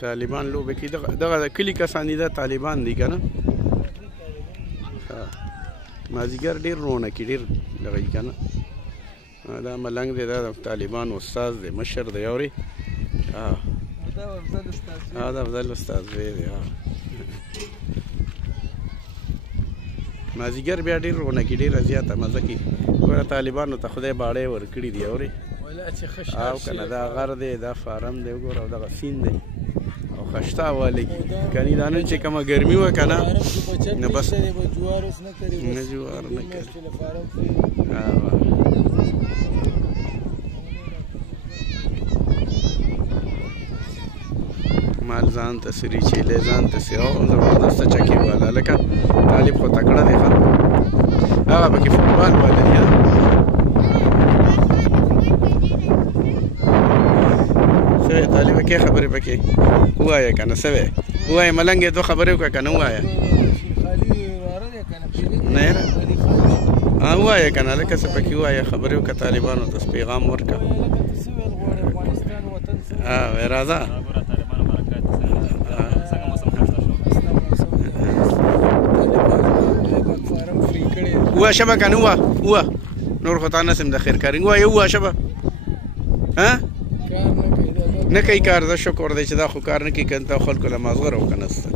طالبان لوبه کې دغه کلی کسان دي، دا طالبان دي که نه؟ مازدیګر ډېر رونقي ډېر دغه یي که نه. دا ملنګ دی، دا د طالبان استاد دی، مشر دی اورې. دا افضل استاد دی. مازدیګر بیا ډېر رونقي ډېره زیاته مزه کوي. ګوره طالبانو ته خدای باړې ورکړي دي اورې. او که نه دا غر دی، دا فارم دی وګوره، او دغه سیند دی او خشته هوا لګي. کني دا نن چې کومه ګرمي وه که نه نو بس نه جوار نه کوي. مال ځان ته سري چیلې ځان ته سي او زبردسته چکې والا لکه طالب خو تکړه دی ښه. هغه پکې فوټبال والا دی. څه طالبه کې خبرې پکې ووایه که نه؟ څه وایې ووایه ملنګې دوه خبرې وکړه که نه ووایه؟ نه یاره ووایه که نه لکه څه پکې ووایه خبرې وکړه طالبانو ته پیغام ورکړه. راځه ووایه شبه که نه ووایه نور خو تا نسم د خیر کاري ووایه ووایه شبه نه کوي کار. زه شکر دی چې دا خو کار نه کوي که نه تا خلکو له مازغه راوکنسته